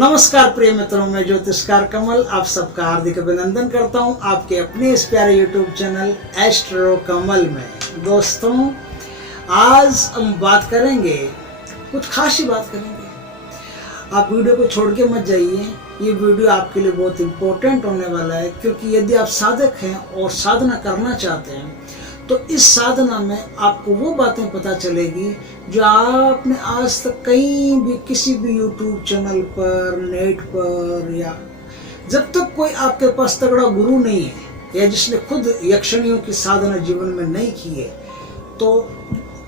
नमस्कार प्रिय मित्रों, मैं ज्योतिषकार कमल आप सबका हार्दिक अभिनंदन करता हूं आपके अपने इस प्यारे यूट्यूब चैनल एस्ट्रो कमल में। दोस्तों, आज हम बात करेंगे, कुछ खास ही बात करेंगे। आप वीडियो को छोड़ के मत जाइए, ये वीडियो आपके लिए बहुत इम्पोर्टेंट होने वाला है, क्योंकि यदि आप साधक हैं और साधना करना चाहते हैं तो इस साधना में आपको वो बातें पता चलेगी जो आपने आज तक कहीं भी किसी भी यूट्यूब चैनल पर, नेट पर, या जब तक कोई आपके पास तगड़ा गुरु नहीं है या जिसने खुद यक्षिणियों की साधना जीवन में नहीं की है, तो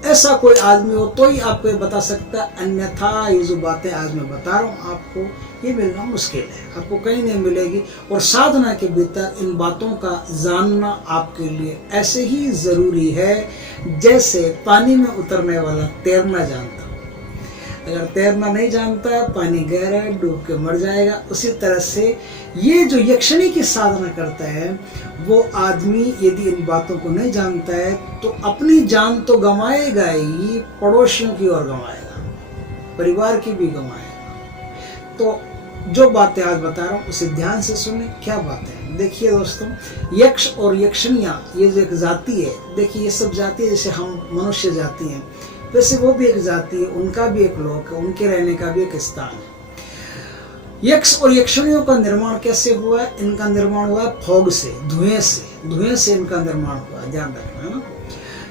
ऐसा कोई आदमी हो तो ही आपको ये बता सकता है। अन्यथा ये जो बातें आज मैं बता रहा हूँ आपको, ये मिलना मुश्किल है, आपको कहीं नहीं मिलेगी। और साधना के भीतर इन बातों का जानना आपके लिए ऐसे ही ज़रूरी है जैसे पानी में उतरने वाला तैरना जानता। अगर तैरना नहीं जानता है, पानी गहरा है, डूब के मर जाएगा। उसी तरह से ये जो यक्षिणी की साधना करता है वो आदमी यदि इन बातों को नहीं जानता है तो अपनी जान तो गंवाएगा ही, पड़ोसियों की ओर गंवाएगा, परिवार की भी गंवाएगा। तो जो बातें आज बता रहा हूँ उसे ध्यान से सुने। क्या बातें हैं देखिए दोस्तों, यक्ष और यक्षिणियाँ ये जो एक जाति है, देखिए ये सब जाति है जैसे हम मनुष्य जाति हैं, वैसे वो भी एक जाति है, उनका भी एक लोक है, उनके रहने का भी एक स्थान है। यक्ष और यक्षिणियों का निर्माण कैसे हुआ है? इनका निर्माण हुआ है फॉग से, धुएं से इनका निर्माण हुआ है, ध्यान रखना है ना।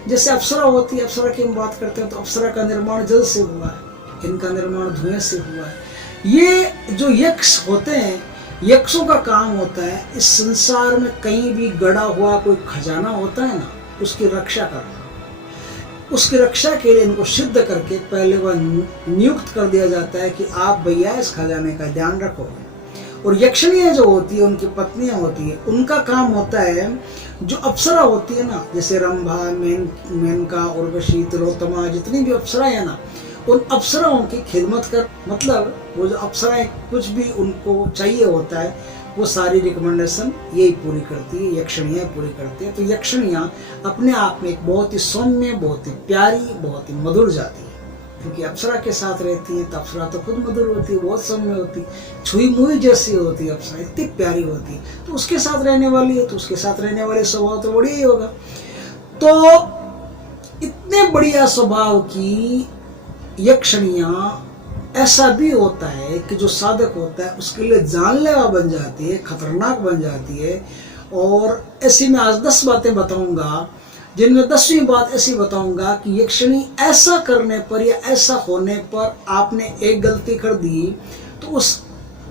जैसे अप्सरा होती है, अप्सरा की हम बात करते हैं तो अप्सरा का निर्माण जल से हुआ है, इनका निर्माण धुएं से हुआ है। ये जो यक्ष होते हैं, यक्षों का काम होता है इस संसार में कहीं भी गड़ा हुआ कोई खजाना होता है ना, उसकी रक्षा करना। उसकी रक्षा के लिए इनको सिद्ध करके पहले वह नियुक्त कर दिया जाता है कि आप भैया इस खजाने का ध्यान रखोगे। और यक्षिणियाँ जो होती है, उनकी पत्नियाँ होती है, उनका काम होता है, जो अप्सरा होती है ना, जैसे रंभा, मेनका, उर्वशी, तिलोत्तमा, जितनी भी अप्सराएं हैं ना, उन अप्सराओं की खिदमत कर, मतलब वो जो अप्सराएं कुछ भी उनको चाहिए होता है वो सारी रिकमेंडेशन यही पूरी करती है, यक्षिणियाँ पूरी करती है। तो यक्षिणियाँ अपने आप में एक बहुत ही सौम्य, बहुत ही प्यारी, बहुत ही मधुर जाती है, क्योंकि अप्सरा के साथ रहती है तो अप्सरा तो खुद मधुर होती है, बहुत सौम्य होती है, छुई मुई जैसी होती है अप्सरा, इतनी प्यारी होती है। तो उसके साथ रहने वाली है तो उसके साथ रहने वाले स्वभाव तो बढ़िया ही होगा। तो इतने बढ़िया स्वभाव की यक्षिणियाँ, ऐसा भी होता है कि जो साधक होता है उसके लिए जानलेवा बन जाती है, खतरनाक बन जाती है। और ऐसी मैं आज 10 बातें बताऊंगा, जिनमें 10वीं बात ऐसी बताऊंगा कि यक्षिणी ऐसा करने पर या ऐसा होने पर आपने एक गलती कर दी तो उस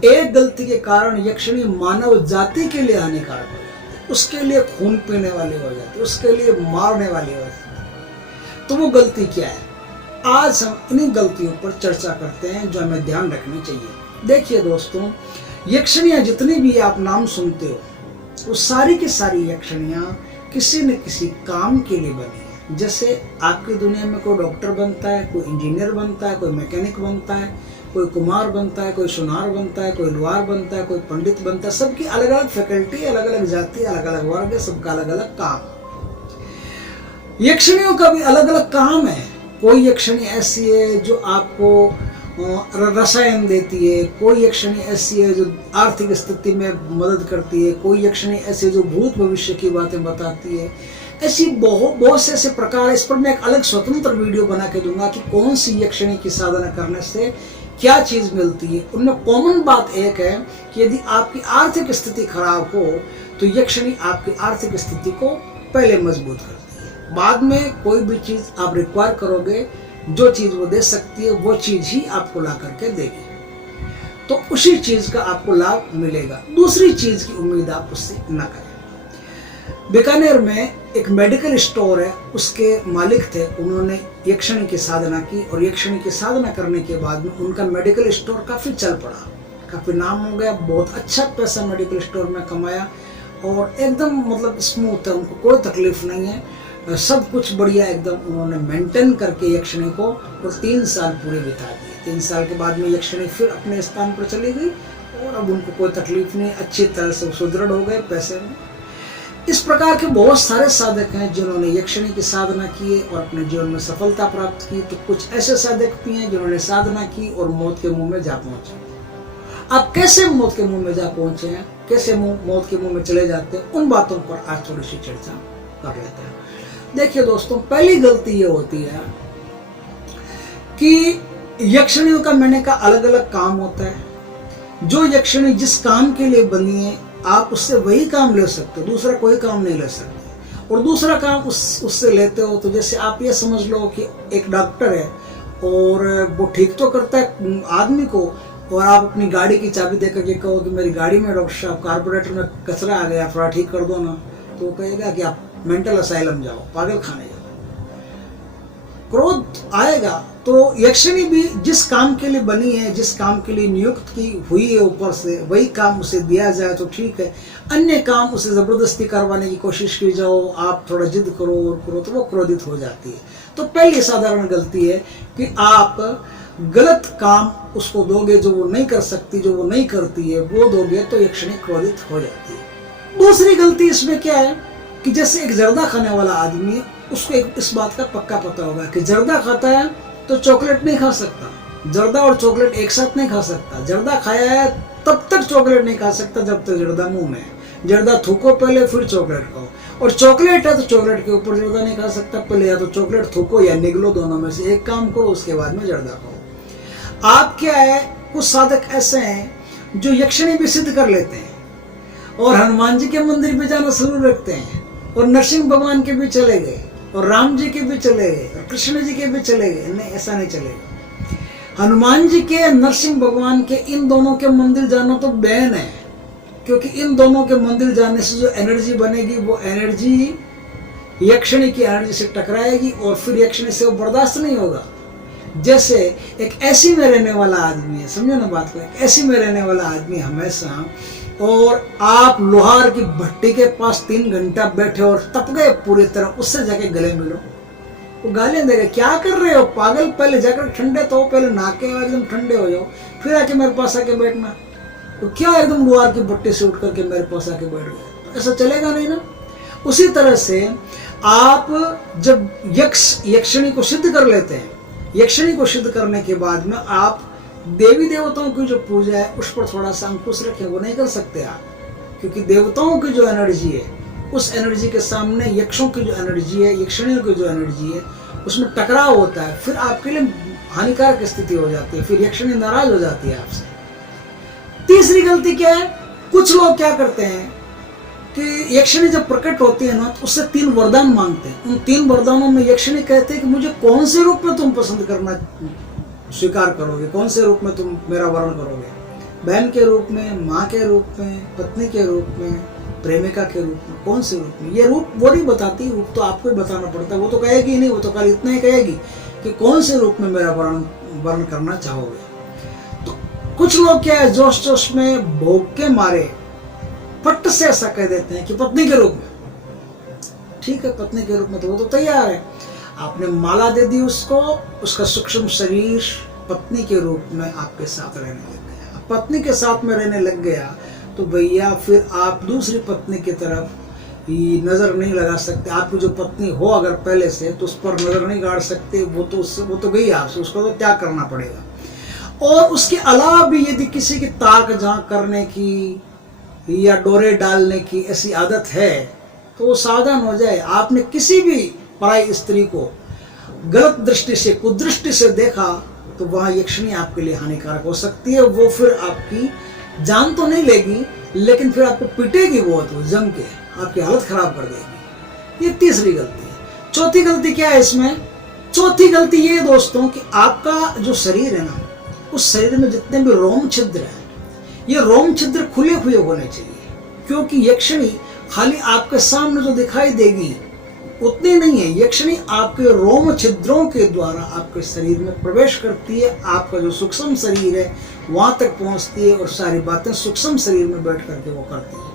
एक गलती के कारण यक्षिणी मानव जाति के लिए हानिकारक हो जाती है, उसके लिए खून पीने वाली हो जाती है, उसके लिए मारने वाली हो जाती है। तो वो गलती क्या है? आज हम इन्हीं गलतियों पर चर्चा करते हैं जो हमें ध्यान रखनी चाहिए। देखिए दोस्तों, यक्षिणियाँ जितनी भी आप नाम सुनते हो वो सारी की सारी यक्षिणियाँ किसी न किसी काम के लिए बनी है। जैसे आपकी दुनिया में कोई डॉक्टर बनता है, कोई इंजीनियर बनता है, कोई मैकेनिक बनता है, कोई कुम्हार बनता है, कोई सुनार बनता है, कोई लोहार बनता है, कोई पंडित बनता है। सबकी अलग अलग फैकल्टी, अलग अलग जाति, अलग अलग वर्ग है, सबका अलग अलग काम। यक्षिणियों का भी अलग अलग काम है। कोई यक्षिणी ऐसी है जो आपको रसायन देती है, कोई यक्षिणी ऐसी है जो आर्थिक स्थिति में मदद करती है, कोई यक्षिणी ऐसी है जो भूत भविष्य की बातें बताती है। ऐसी बहुत से ऐसे प्रकार। इस पर मैं एक अलग स्वतंत्र वीडियो बना के दूंगा कि कौन सी यक्षिणी की साधना करने से क्या चीज़ मिलती है। उनमें कॉमन बात एक है कि यदि आपकी आर्थिक स्थिति खराब हो तो यक्षिणी आपकी आर्थिक स्थिति को पहले मजबूत करती है। बाद में कोई भी चीज़ आप रिक्वायर करोगे, जो चीज़ वो दे सकती है वो चीज़ ही आपको ला करके देगी, तो उसी चीज़ का आपको लाभ मिलेगा। दूसरी चीज़ की उम्मीद आप उससे न करें। बीकानेर में एक मेडिकल स्टोर है, उसके मालिक थे, उन्होंने यक्षिणी की साधना की और यक्षिणी की साधना करने के बाद में उनका मेडिकल स्टोर काफ़ी चल पड़ा, काफ़ी नाम हो गया, बहुत अच्छा पैसा मेडिकल स्टोर में कमाया और एकदम मतलब स्मूथ है, उनको कोई तकलीफ नहीं है, सब कुछ बढ़िया एकदम उन्होंने मेंटेन करके यक्षिणी को और 3 साल पूरे बिता दिए। 3 साल के बाद में यक्षिणी फिर अपने स्थान पर चली गई और अब उनको कोई तकलीफ नहीं, अच्छी तरह से सुदृढ़ हो गए पैसे में। इस प्रकार के बहुत सारे साधक हैं जिन्होंने यक्षिणी की साधना की है और अपने जीवन में सफलता प्राप्त की। तो कुछ ऐसे साधक भी हैं जिन्होंने साधना की और मौत के मुंह में जा पहुंचे। आप कैसे मौत के मुंह में जा पहुंचे हैं, कैसे मौत के मुंह में चले जाते हैं, उन बातों पर आज थोड़ी सी चर्चा कर लेते हैं। देखिए दोस्तों, पहली गलती ये होती है कि यक्षिणियों का मैंने कहा अलग अलग काम होता है। जो यक्षिणी जिस काम के लिए बनी है आप उससे वही काम ले सकते हो, दूसरा कोई काम नहीं ले सकते। और दूसरा काम उससे लेते हो तो जैसे आप ये समझ लो कि एक डॉक्टर है और वो ठीक तो करता है आदमी को, और आप अपनी गाड़ी की चाबी देकर के कहो कि मेरी गाड़ी में डॉक्टर साहब कार्बोरेटर में कचरा आ गया, थोड़ा ठीक कर दो ना, तो वो कहेगा कि आप मेंटल असाइलम जाओ, पागल खाने जाओ। क्रोध आएगा। तो यक्षिणी भी जिस काम के लिए बनी है, जिस काम के लिए नियुक्त की हुई है ऊपर से, वही काम उसे दिया जाए तो ठीक है। अन्य काम उसे जबरदस्ती करवाने की कोशिश की जाओ, आप थोड़ा जिद करो और करो, तो वो क्रोधित हो जाती है। तो पहली साधारण गलती है कि आप गलत काम उसको दोगे, जो वो नहीं कर सकती, जो वो नहीं करती है वो दोगे, तो यक्षिणी क्रोधित हो जाती है। दूसरी गलती इसमें क्या है कि जैसे एक जर्दा खाने वाला आदमी है, उसको इस बात का पक्का पता होगा कि जर्दा खाता है तो चॉकलेट नहीं खा सकता, जर्दा और चॉकलेट एक साथ नहीं खा सकता। जर्दा खाया है तब तक चॉकलेट नहीं खा सकता जब तक जर्दा मुंह में है। जर्दा थूको पहले फिर चॉकलेट खाओ, और चॉकलेट है तो चॉकलेट के ऊपर जर्दा नहीं खा सकता, पहले या तो चॉकलेट थूको या निगलो, दोनों में से एक काम करो, उसके बाद में जर्दा खाओ। आप क्या है, कुछ साधक ऐसे हैं जो यक्षिणी भी सिद्ध कर लेते हैं और हनुमान जी के मंदिर पे जाना शुरू रखते हैं, और नरसिंह भगवान के भी चले गए, और राम जी के भी चले गए, और कृष्ण जी के भी चले गए। नहीं, ऐसा नहीं चलेगा। हनुमान जी के, नरसिंह भगवान के, इन दोनों के मंदिर जाना तो बैन है, क्योंकि इन दोनों के मंदिर जाने से जो एनर्जी बनेगी वो एनर्जी यक्षिणी की एनर्जी से टकराएगी और फिर यक्षिणी से वो बर्दाश्त नहीं होगा। जैसे एक ऐसी में रहने वाला आदमी है, समझो ना बात को, एक ऐसी में रहने वाला आदमी हमेशा, और आप लोहार की भट्टी के पास 3 घंटा बैठे और तप गए पूरी तरह, उससे जाके गले मिलो, वो गालियां देगा, क्या कर रहे हो पागल, पहले जाकर ठंडे तो पहले नाके एकदम ठंडे हो जाओ, फिर आके मेरे पास आके बैठना। तो क्या एकदम लोहार की भट्टी से उठ करके मेरे पास आके बैठ गए, ऐसा चलेगा नहीं ना। उसी तरह से आप जब यक्षिणी को सिद्ध कर लेते हैं, यक्षिणी को सिद्ध करने के बाद में आप देवी देवताओं की जो पूजा है उस पर थोड़ा सा अंकुश रखें, वो नहीं कर सकते आप, क्योंकि देवताओं की जो एनर्जी है उस एनर्जी के सामने यक्षों की जो एनर्जी है, यक्षिणियों की जो एनर्जी है, उसमें टकराव होता है, फिर आपके लिए हानिकारक स्थिति हो जाती है, फिर यक्षिणी नाराज हो जाती है आपसे। तीसरी गलती क्या है, कुछ लोग क्या करते हैं कि यक्षिणी जब प्रकट होती है ना तो उससे 3 वरदान मांगते हैं। उन 3 वरदानों में यक्षिणी कहते हैं कि मुझे कौन से रूप में तुम पसंद करना स्वीकार करोगे, कौन से रूप में तुम मेरा वर्ण करोगे, बहन के रूप में, माँ के रूप में, पत्नी के रूप में, प्रेमिका के रूप में, कौन से रूप में। ये रूप वो नहीं बताती, रूप तो आपको ही बताना पड़ता है, वो तो कहेगी नहीं, वो तो कल इतना ही कहेगी कि कौन से रूप में मेरा वर्ण करना चाहोगे। तो कुछ लोग क्या है, जोश जोश में भोग के मारे पट्ट से ऐसा कह देते हैं कि पत्नी के रूप में। ठीक है, पत्नी के रूप में तो वो तो तैयार है, आपने माला दे दी उसको, उसका सूक्ष्म शरीर पत्नी के रूप में आपके साथ रहने लग गया। पत्नी के साथ में रहने लग गया तो भैया फिर आप दूसरी पत्नी की तरफ नजर नहीं लगा सकते। आपकी जो पत्नी हो अगर पहले से, तो उस पर नजर नहीं गाड़ सकते, वो तो गई आपसे, उसको तो त्याग करना पड़ेगा। और उसके अलावा भी यदि किसी की ताक झांक करने की या डोरे डालने की ऐसी आदत है तो वो सावधान हो जाए। आपने किसी भी पराई स्त्री को गलत दृष्टि से, कुदृष्टि से देखा तो वहाँ यक्षिणी आपके लिए हानिकारक हो सकती है। वो फिर आपकी जान तो नहीं लेगी, लेकिन फिर आपको पिटेगी बहुत, वो जम के आपकी हालत खराब कर देगी। ये तीसरी गलती है। चौथी गलती क्या है इसमें? चौथी गलती ये दोस्तों कि आपका जो शरीर है ना, उस शरीर में जितने भी रोम छिद्र हैं, ये रोम छिद्र खुले हुए होने चाहिए, क्योंकि यक्षिणी खाली आपके सामने जो दिखाई देगी उतनी नहीं है। यक्षिणी आपके रोम छिद्रों के द्वारा आपके शरीर में प्रवेश करती है, आपका जो सूक्ष्म शरीर है वहां तक पहुंचती है और सारी बातें सूक्ष्म शरीर में बैठ करके वो करती है।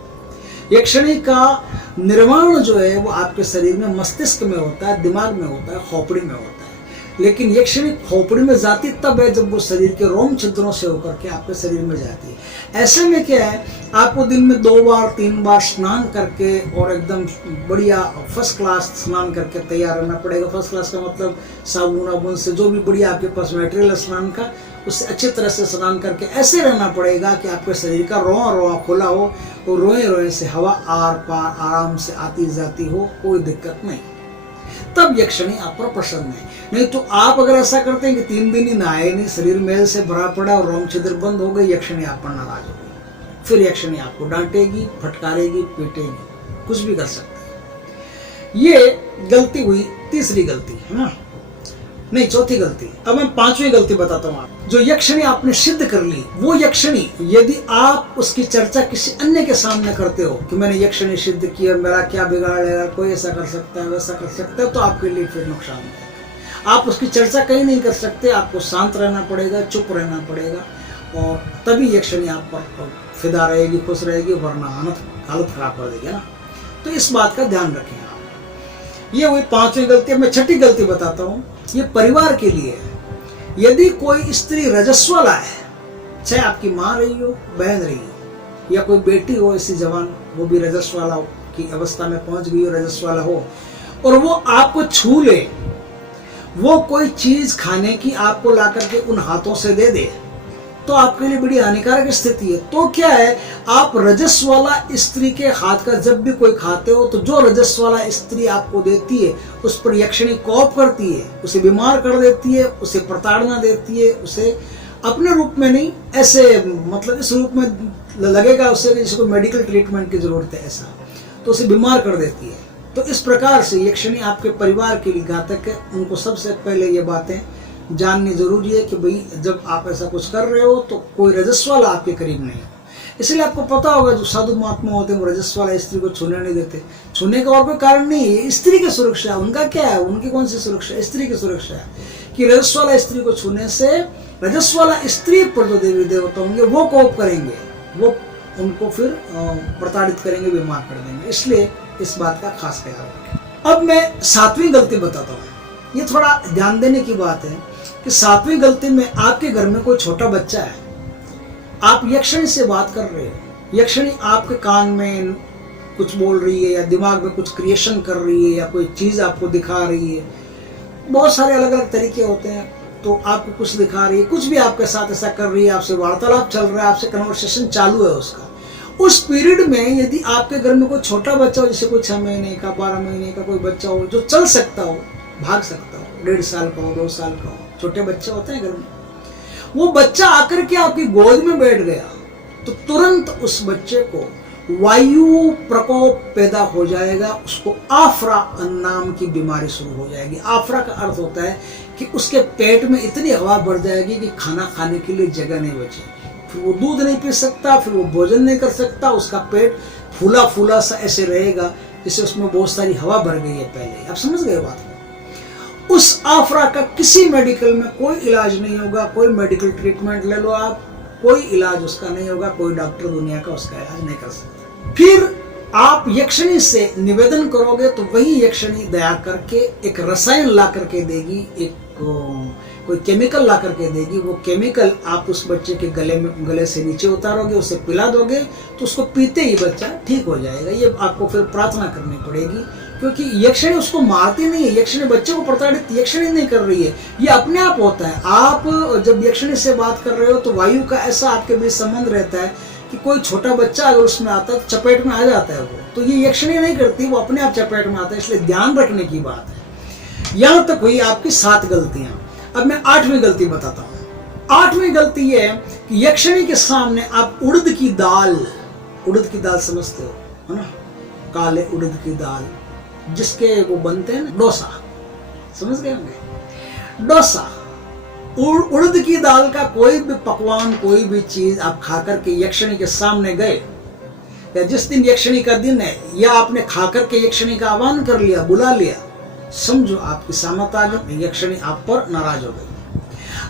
यक्षिणी का निर्माण जो है वो आपके शरीर में मस्तिष्क में होता है, दिमाग में होता है, खोपड़ी में होता है। लेकिन यक्षिणी खोपड़ी में जाती तब है जब वो शरीर के रोम छिद्रों से होकर के आपके शरीर में जाती है। ऐसे में क्या है, आपको दिन में 2 बार 3 बार स्नान करके और एकदम बढ़िया फर्स्ट क्लास स्नान करके तैयार रहना पड़ेगा। फर्स्ट क्लास का मतलब साबुन वाबुन से, जो भी बढ़िया आपके पास मटेरियल स्नान का, उससे अच्छी तरह से स्नान करके ऐसे रहना पड़ेगा कि आपके शरीर का रोआ रोआ खुला हो और रोए रोए से हवा आर पार आराम से आती जाती हो, कोई दिक्कत नहीं। तब यक्षिणी आप पर प्रसन्न है। नहीं तो आप अगर ऐसा करते हैं कि 3 दिन ही नहाए नहीं, शरीर मैल से भरा पड़ा और रोम छिद्र बंद हो गई, यक्षिणी आप पर नाराज होगी। फिर यक्षिणी आपको डांटेगी, फटकारेगी, पीटेगी, कुछ भी कर सकती है। ये गलती हुई, तीसरी गलती है ना, नहीं चौथी गलती। अब मैं 5वीं गलती बताता हूँ। आप जो यक्षिणी आपने सिद्ध कर ली, वो यक्षिणी यदि आप उसकी चर्चा किसी अन्य के सामने करते हो कि मैंने यक्षिणी सिद्ध की और मेरा क्या बिगाड़ेगा, कोई ऐसा कर सकता है, वैसा कर सकता है, तो आपके लिए फिर नुकसान है। आप उसकी चर्चा कहीं नहीं कर सकते, आपको शांत रहना पड़ेगा, चुप रहना पड़ेगा, और तभी यक्षिणी आप पर फिदा रहेगी, खुश रहेगी, वरना हालत खराब कर देगी ना। तो इस बात का ध्यान रखें आप। ये हुई 5वीं गलती। मैं 6ठी गलती बताता हूँ। ये परिवार के लिए है। यदि कोई स्त्री रजस्वला है, चाहे आपकी माँ रही हो, बहन रही हो, या कोई बेटी हो ऐसी जवान, वो भी रजस्वला की अवस्था में पहुंच गई हो, रजस्वला हो, और वो आपको छू ले, वो कोई चीज खाने की आपको ला करके उन हाथों से दे दे, तो आपके लिए बड़ी हानिकारक स्थिति है। तो क्या है, आप रजस वाला स्त्री के हाथ का जब भी कोई खाते हो, तो जो रजस वाला स्त्री आपको देती है उस पर यक्षिणी कोप करती है, उसे बीमार कर देती है, उसे प्रताड़ना देती है, उसे अपने रूप में नहीं, ऐसे मतलब इस रूप में लगेगा उसे जैसे कोई मेडिकल ट्रीटमेंट की जरूरत है, ऐसा, तो उसे बीमार कर देती है। तो इस प्रकार से यक्षिणी आपके परिवार के लिए घातक है। उनको सबसे पहले ये बातें जाननी जरूरी है कि भाई जब आप ऐसा कुछ कर रहे हो तो कोई रजस्वाला आपके करीब नहीं हो। इसलिए आपको पता होगा जो साधु महात्मा होते हैं वो रजस्वाला स्त्री को छूने नहीं देते। छूने का और कोई कारण नहीं है, स्त्री की सुरक्षा है। उनका क्या है, उनकी कौन सी सुरक्षा है, स्त्री की सुरक्षा है कि रजस्वाला स्त्री को छूने से रजस्वाला स्त्री पर जो देवी देवता होंगे वो कोप करेंगे, वो उनको फिर प्रताड़ित करेंगे, बीमार कर देंगे। इसलिए इस बात का खास ख्याल रखें। अब मैं 7वीं गलती बताता हूँ। ये थोड़ा ध्यान देने की बात है कि 7वीं गलती में आपके घर में कोई छोटा बच्चा है, आप यक्षिणी से बात कर रहे हो, यक्षिणी आपके कान में कुछ बोल रही है या दिमाग में कुछ क्रिएशन कर रही है या कोई चीज आपको दिखा रही है, बहुत सारे अलग अलग तरीके होते हैं, तो आपको कुछ दिखा रही है, कुछ भी आपके साथ ऐसा कर रही है, आपसे वार्तालाप चल रहा है, आपसे कन्वर्सेशन चालू है उसका। उस पीरियड में यदि आपके घर में कोई छोटा बच्चा हो, जैसे कोई 6 महीने का, 12 महीने का कोई बच्चा हो जो चल सकता हो, भाग सकता हो, 1.5 साल का हो, 2 साल का हो, छोटे बच्चे होते हैं घर में, वो बच्चा आकर के आपकी गोद में बैठ गया, तो तुरंत उस बच्चे को वायु प्रकोप पैदा हो जाएगा, उसको आफरा नाम की बीमारी शुरू हो जाएगी। आफरा का अर्थ होता है कि उसके पेट में इतनी हवा बढ़ जाएगी कि खाना खाने के लिए जगह नहीं बचेगी, फिर वो दूध नहीं पी सकता, फिर वो भोजन नहीं कर सकता, उसका पेट फूला फूला सा ऐसे रहेगा जैसे उसमें बहुत सारी हवा भर गई है पहले। आप समझ गए बात को। उस आफरा का किसी मेडिकल में कोई इलाज नहीं होगा, कोई मेडिकल ट्रीटमेंट ले लो आप, कोई इलाज उसका नहीं होगा, कोई डॉक्टर दुनिया का उसका इलाज नहीं कर सकता। फिर आप यक्षिणी से निवेदन करोगे तो वही यक्षिणी दया करके एक रसायन ला करके देगी, एक कोई केमिकल ला करके देगी। वो केमिकल आप उस बच्चे के गले से नीचे उतारोगे, उसे पिला दोगे, तो उसको पीते ही बच्चा ठीक हो जाएगा। ये आपको फिर प्रार्थना करनी पड़ेगी, क्योंकि यक्षिणी उसको मारती नहीं है, यक्षिणी बच्चे को प्रताड़ित यक्षिणी नहीं कर रही है, ये अपने आप होता है। आप जब यक्षिणी से बात कर रहे हो तो वायु का ऐसा आपके बीच संबंध रहता है कि कोई छोटा बच्चा अगर उसमें आता है तो चपेट में आ जाता है वो, तो ये यक्षिणी नहीं करती, वो अपने आप चपेट में आता है। इसलिए ध्यान रखने की बात है। यहां तक हुई आपकी 7 गलतियां। अब मैं 8वीं गलती बताता हूं। 8वीं गलती ये है कि यक्षिणी के सामने आप उड़द की दाल समझते हो, है ना, काले उड़द की दाल जिसके वो बनते हैं ना डोसा, समझ गए होंगे डोसा। उड़द की दाल का कोई भी पकवान, कोई भी चीज आप खा करके यक्षिणी के सामने गए, या जिस दिन यक्षिणी का दिन है, या आपने खा करके यक्षिणी का आह्वान कर लिया, बुला लिया, समझो आपकी सामत आ गई, यक्षिणी आप पर नाराज हो गई।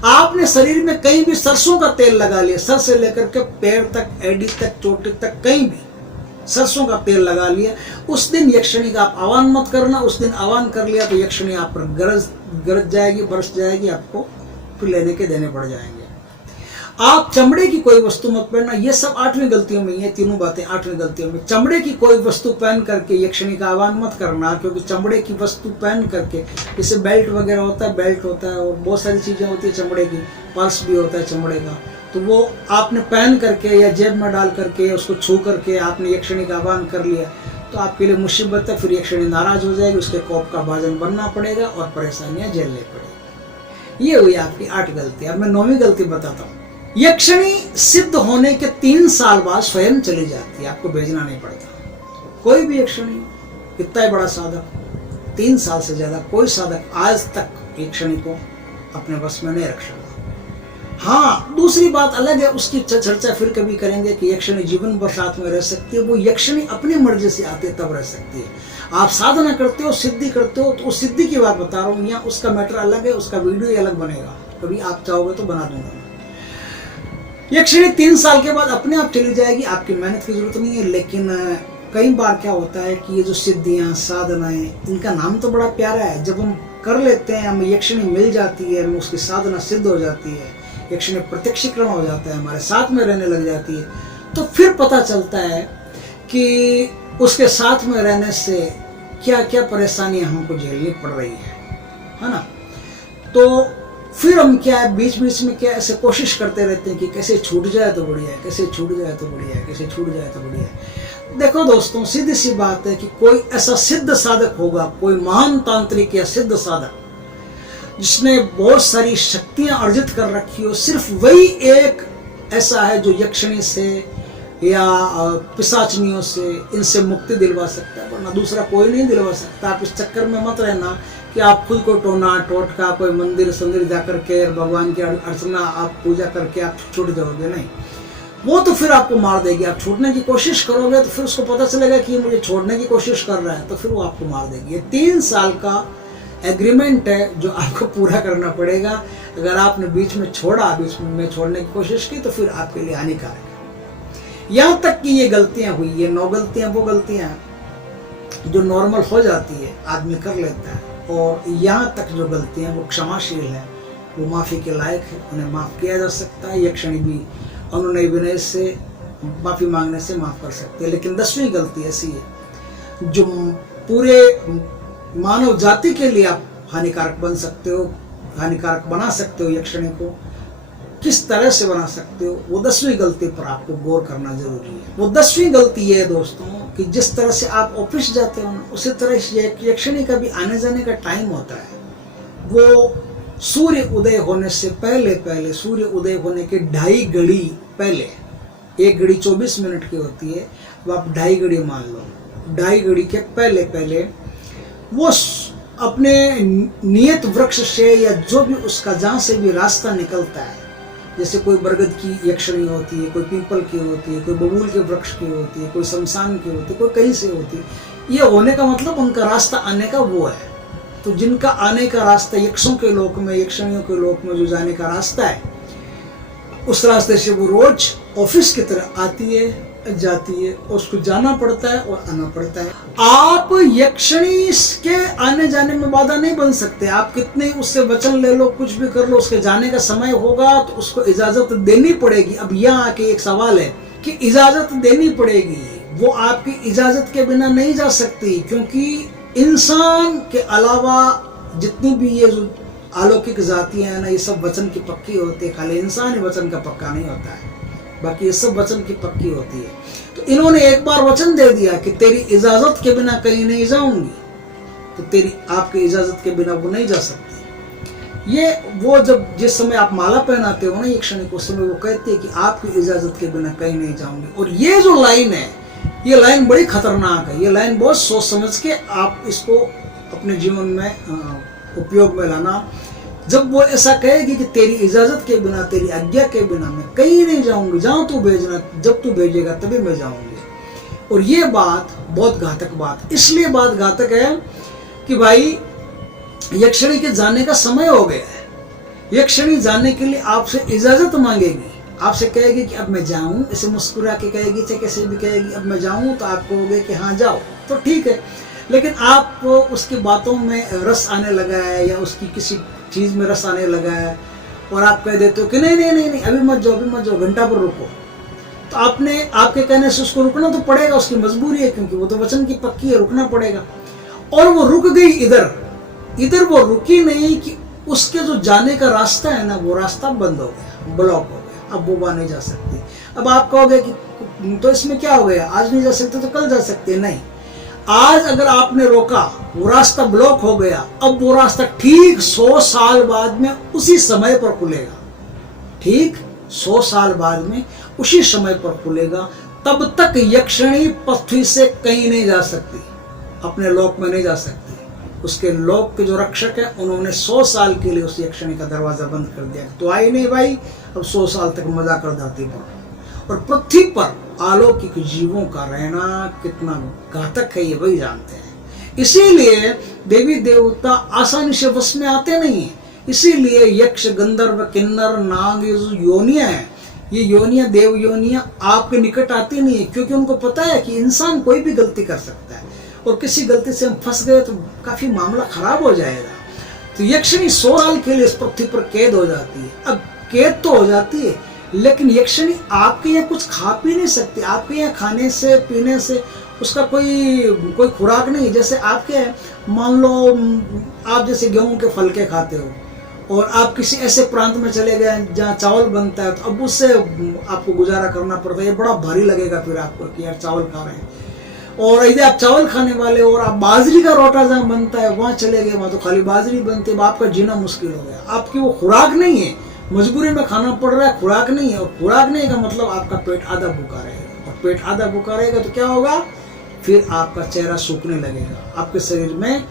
आपने शरीर में कहीं भी सरसों का तेल लगा लिया, सर से लेकर के पैर तक, एडी तक, चोटी तक, कहीं भी सरसों का तेल लगा लिया, उस दिन यक्षिणी का आप आह्वान मत करना। उस दिन आह्वान कर लिया तो यक्षिणी आप पर गरज जाएगी, बरस जाएगी, आपको फिर लेने के देने पड़ जाएंगे। आप चमड़े की कोई वस्तु मत पहनना। ये सब 8वीं गलतियों में, ये तीनों बातें 8वीं गलतियों में। चमड़े की कोई वस्तु पहन करके यक्षिणी का आह्वान मत करना, क्योंकि चमड़े की वस्तु पहन करके, जैसे बेल्ट वगैरह होता है, बेल्ट होता है और बहुत सारी चीज़ें होती है चमड़े की, पर्स भी होता है चमड़े का, तो वो आपने पहन करके या जेब में डाल करके उसको छू करके आपने यक्षिणी का आह्वान कर लिया तो आपके लिए मुसीबत है। फिर यक्षिणी नाराज हो जाएगी, उसके कोप का भाजन बनना पड़ेगा और परेशानियां झेलनी पड़ेगी। ये हुई आपकी 8 गलती। अब मैं 9वीं गलती बताता हूँ। यक्षिणी सिद्ध होने के 3 साल बाद स्वयं चली जाती है, आपको भेजना नहीं पड़ता। कोई भी यक्षिणी, कितना ही बड़ा साधक, 3 साल से ज्यादा कोई साधक आज तक यक्षिणी को अपने वश में नहीं रख सका। हाँ, दूसरी बात अलग है, उसकी चर्चा फिर कभी करेंगे कि यक्षिणी जीवन भर साथ में रह सकती है। वो यक्षिणी अपनी मर्जी से आती है तब रह सकती है। आप साधना करते हो, सिद्धि करते हो, तो उस सिद्धि की बात बता रहा हूँ, यहाँ उसका मैटर अलग है, उसका वीडियो ही अलग बनेगा, कभी आप चाहोगे तो बना दूंगा। यक्षिणी 3 साल के बाद अपने आप चली जाएगी, आपकी मेहनत की जरूरत नहीं है। लेकिन कई बार क्या होता है कि ये जो सिद्धियाँ, साधनाएं, इनका नाम तो बड़ा प्यारा है, जब हम कर लेते हैं, हमें यक्षिणी मिल जाती है, हमें उसकी साधना सिद्ध हो जाती है, यक्षिणी प्रत्यक्षीकरण हो जाता है, हमारे साथ में रहने लग जाती है, तो फिर पता चलता है कि उसके साथ में रहने से क्या क्या परेशानियां हमको झेलनी पड़ रही है ना। तो फिर हम क्या है, बीच बीच में क्या ऐसे कोशिश करते रहते हैं कि कैसे छूट जाए तो बढ़िया है, कैसे छूट जाए तो बढ़िया है, कैसे छूट जाए तो बढ़िया है। देखो दोस्तों, सीधी सी बात है कि कोई ऐसा सिद्ध साधक होगा, कोई महान तांत्रिक या सिद्ध साधक जिसने बहुत सारी शक्तियां अर्जित कर रखी हो, सिर्फ वही एक ऐसा है जो यक्षिणी से या पिशाचनियों से, इनसे मुक्ति दिलवा सकता है, वरना दूसरा कोई नहीं दिलवा सकता। आप इस चक्कर में मत रहना कि आप खुद को टोना टोटका कोई मंदिर संदिर जाकर के भगवान की अर्चना आप पूजा करके आप छूट जाओगे, नहीं। वो तो फिर आपको मार देगी। आप छूटने की कोशिश करोगे तो फिर उसको पता चलेगा कि ये मुझे छोड़ने की कोशिश कर रहा है, तो फिर वो आपको मार देगी। ये 3 साल का एग्रीमेंट है जो आपको पूरा करना पड़ेगा। अगर आपने बीच में छोड़ा, बीच में छोड़ने की कोशिश की, तो फिर आपके लिए हानिकारक है। यहाँ तक कि ये गलतियां हुई, ये 9 गलतियां वो गलतियां जो नॉर्मल हो जाती है, आदमी कर लेता है, और यहाँ तक जो गलतियां वो क्षमाशील है, वो माफ़ी के लायक है, उन्हें माफ़ किया जा सकता है। यक्षिणी भी अनुनय विनय से, माफ़ी मांगने से माफ़ कर सकते हैं। लेकिन 10वीं गलती ऐसी है जो पूरे मानव जाति के लिए आप हानिकारक बन सकते हो, हानिकारक बना सकते हो। यक्षिणी को किस तरह से बना सकते हो, वो 10वीं गलती पर आपको गौर करना जरूरी है। वो 10वीं गलती ये है दोस्तों कि जिस तरह से आप ऑफिस जाते हो ना, उसी तरह से यक्षिणी का भी आने जाने का टाइम होता है। वो सूर्य उदय होने से पहले सूर्य उदय होने के 2.5 घड़ी पहले, 1 घड़ी 24 मिनट की होती है, अब आप 2.5 घड़ी मान लो, 2.5 घड़ी के पहले वो अपने नियत वृक्ष से या जो भी उसका जहाँ से भी रास्ता निकलता है, जैसे कोई बरगद की यक्षिणी होती है, कोई पीपल की होती है, कोई बबूल के वृक्ष की होती है, कोई शमशान की होती है, कोई कहीं से होती है। ये होने का मतलब उनका रास्ता आने का वो है। तो जिनका आने का रास्ता यक्षों के लोक में, यक्षिणियों के लोक में जो जाने का रास्ता है, उस रास्ते से वो रोज ऑफिस की तरह आती है, जाती है, उसको जाना पड़ता है और आना पड़ता है। आप यक्षिणी के आने जाने में बाधा नहीं बन सकते। आप कितने उससे वचन ले लो, कुछ भी कर लो, उसके जाने का समय होगा तो उसको इजाजत देनी पड़ेगी। अब यहाँ आके एक सवाल है कि इजाजत देनी पड़ेगी, वो आपकी इजाजत के बिना नहीं जा सकती, क्योंकि इंसान के अलावा जितनी भी ये जो अलौकिक जातियां हैं ना, ये सब वचन की पक्की होती है। खाली इंसान ही वचन का पक्का नहीं होता है, बाकी ये सब वचन की पक्की होती है। तो इन्होंने एक बार वचन दे दिया कि तेरी इजाजत के बिना कहीं नहीं जाऊंगी, तो तेरी आपकी इजाजत के बिना वो नहीं जा सकती। ये वो जब जिस समय आप माला पहनाते हो ना यक्षिणी को, उस समय वो कहती है कि आपकी इजाजत के बिना कहीं नहीं जाऊंगी। और ये जो लाइन है, ये लाइन बड़ी खतरनाक है। ये लाइन बहुत सोच समझ के आप इसको अपने जीवन में उपयोग में लाना। जब वो ऐसा कहेगी कि तेरी इजाजत के बिना, तेरी आज्ञा के बिना मैं कहीं नहीं जाऊंगी, जहां तू भेजना, जब तू भेजेगा तभी मैं जाऊंगी। और ये बात बहुत घातक बात, इसलिए बात घातक है कि भाई यक्षिणी के जाने का समय हो गया है। यक्षिणी जाने के लिए आपसे इजाजत मांगेगी, आपसे कहेगी कि अब मैं जाऊं, इसे मुस्कुरा के कहेगी, चाहे कैसे भी कहेगी अब मैं जाऊं, तो आप कहोगे कि हाँ जाओ, तो ठीक है। लेकिन आप उसकी बातों में रस आने लगा है या उसकी किसी चीज़ में रस आने लगा है, और आप कह देते हो कि नहीं नहीं नहीं नहीं अभी मत जाओ, अभी मत जाओ, घंटा पर रुको, तो आपने आपके कहने से उसको रुकना तो पड़ेगा, उसकी मजबूरी है, क्योंकि वो तो वचन की पक्की है, रुकना पड़ेगा। और वो रुक गई इधर वो रुकी नहीं कि उसके जो जाने का रास्ता है ना, वो रास्ता बंद हो गया, ब्लॉक हो गया, अब वो वहां नहीं जा सकती। अब आप कहोगे कि तो इसमें क्या हो गया, आज नहीं जा सकते तो कल जा सकते, नहीं। आज अगर आपने रोका, वो रास्ता ब्लॉक हो गया, अब वो रास्ता ठीक 100 साल बाद में उसी समय पर खुलेगा, ठीक 100 साल बाद में उसी समय पर खुलेगा। तब तक यक्षिणी पृथ्वी से कहीं नहीं जा सकती, अपने लोक में नहीं जा सकती। उसके लोक के जो रक्षक है उन्होंने 100 साल के लिए उस यक्षिणी का दरवाजा बंद कर दिया, तो आई नहीं भाई, अब 100 साल तक मजा कर जाती है। और पृथ्वी पर अलौकिक जीवों का रहना कितना घातक है ये वही जानते हैं। इसीलिए देवी देवता आसानी से वश में आते नहीं है। इसीलिए यक्ष गंधर्व किन्नर नाग ये जो योनियां हैं, ये योनियां देव योनियां आपके निकट आती नहीं है, क्योंकि उनको पता है कि इंसान कोई भी गलती कर सकता है, और किसी गलती से हम फंस गए तो काफी मामला खराब हो जाएगा। तो यक्षिणी 100 साल के लिए इस पृथ्वी पर कैद हो जाती है। अब कैद तो हो जाती है, लेकिन यक्षिणी आपके यहाँ कुछ खा पी नहीं सकती। आपके यहाँ खाने से पीने से उसका कोई खुराक नहीं। जैसे आपके मान लो आप जैसे गेहूं के फलके खाते हो, और आप किसी ऐसे प्रांत में चले गए जहाँ चावल बनता है, तो अब उससे आपको गुजारा करना पड़ता है। ये बड़ा भारी लगेगा फिर आपको कि यार चावल खा रहे हैं। और यदि आप चावल खाने वाले और आप बाजरी का रोटा जहाँ बनता है वहाँ चले गए, वहाँ तो खाली बाजरी बनती है, आपका जीना मुश्किल हो गया। आपकी वो खुराक नहीं है, मजबूरी में खाना पड़ रहा है, खुराक नहीं है। और खुराक नहीं का मतलब आपका पेट आधा भूखा रहेगा, और पेट आधा भूखा रहेगा तो क्या होगा, फिर आपका चेहरा सूखने लगेगा, आपके शरीर में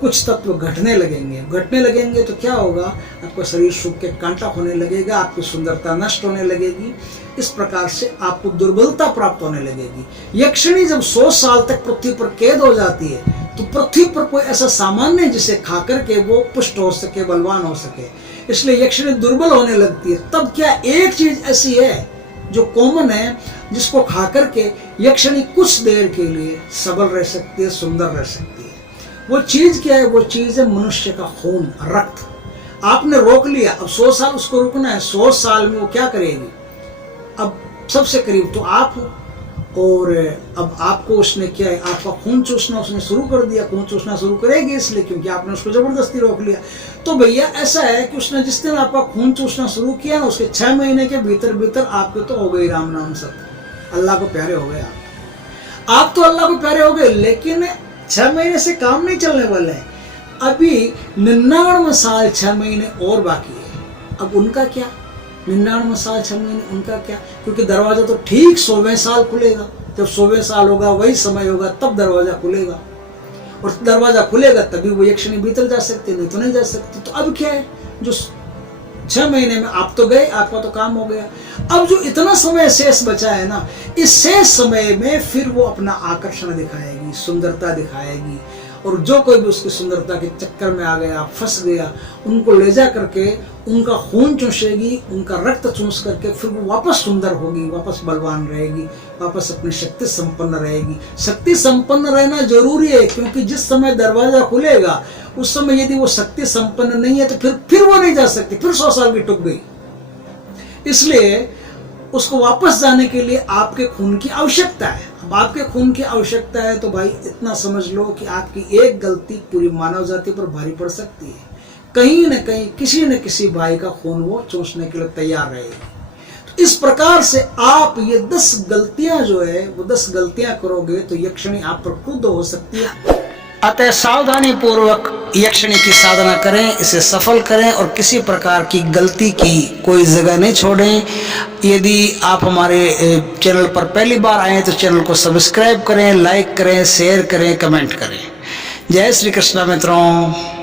कुछ तत्व घटने लगेंगे तो क्या होगा, आपका शरीर सूख के कांटा होने लगेगा, आपकी सुंदरता नष्ट होने लगेगी। इस प्रकार से आपको दुर्बलता प्राप्त होने लगेगी। यक्षिणी जब 100 साल तक पृथ्वी पर कैद हो जाती है, तो पृथ्वी पर कोई ऐसा सामान नहीं जिसे खाकर के वो पुष्ट हो सके, बलवान हो सके। इसलिए यक्षिणी दुर्बल होने लगती है। तब क्या एक चीज ऐसी है जो कॉमन है, जिसको खाकर के यक्षिणी कुछ देर के लिए सबल रह सकती है, सुंदर रह सकती है। वो चीज क्या है, वो चीज है मनुष्य का खून, रक्त। आपने रोक लिया, अब 100 साल उसको रुकना है। 100 साल में वो क्या करेगी, अब सबसे करीब तो आप हो, और अब आपको उसने क्या है, आपका खून चूसना उसने शुरू कर दिया। खून चूसना शुरू करेगी इसलिए क्योंकि आपने उसको जबरदस्ती रोक लिया। तो भैया ऐसा है कि उसने जिस दिन आपका खून चूसना शुरू किया ना, उसके 6 महीने के भीतर भीतर आपके तो हो गई राम नाम सत्य, अल्लाह को प्यारे हो गए। आप तो अल्लाह को प्यारे हो गए, लेकिन 6 महीने से काम नहीं चलने वाले हैं। अभी 99 साल 6 महीने और बाकी है। अब उनका क्या, 99 साल 6 महीने उनका क्या, क्योंकि दरवाजा तो ठीक 100वें साल खुलेगा। जब 100वें साल होगा, वही समय होगा, तब दरवाजा खुलेगा, और दरवाजा खुलेगा तभी वो यक्षिणी भीतर जा सकती, नहीं तो नहीं जा सकती। तो अब क्या है, जो 6 महीने में आप तो गए, आपका तो काम हो गया। अब जो इतना समय शेष बचा है ना, इस शेष समय में फिर वो अपना आकर्षण दिखाएगी, सुंदरता दिखाएगी। और जो कोई भी उसकी सुंदरता के चक्कर में आ गया, फंस गया, उनको ले जा करके उनका खून चूसेगी, उनका रक्त चूस करके फिर वो वापस सुंदर होगी, वापस बलवान रहेगी, वापस अपनी शक्ति संपन्न रहेगी। शक्ति संपन्न रहना जरूरी है, क्योंकि जिस समय दरवाजा खुलेगा उस समय यदि वो शक्ति संपन्न नहीं है तो फिर वो नहीं जा सकती, फिर 100 साल की टुक गई। इसलिए उसको वापस जाने के लिए आपके खून की आवश्यकता है। अब आपके खून की आवश्यकता है तो भाई इतना समझ लो कि आपकी एक गलती पूरी मानव जाति पर भारी पड़ सकती है। कहीं न कहीं किसी न किसी भाई का खून वो चूसने के लिए तैयार रहेगी। तो इस प्रकार से आप ये 10 गलतियां जो है वो 10 गलतियां करोगे तो यक्षिणी आप पर क्रुद्ध हो सकती है। अतः सावधानी पूर्वक यक्षिणी की साधना करें, इसे सफल करें, और किसी प्रकार की गलती की कोई जगह नहीं छोड़ें। यदि आप हमारे चैनल पर पहली बार आए तो चैनल को सब्सक्राइब करें, लाइक करें, शेयर करें, कमेंट करें। जय श्री कृष्ण मित्रों।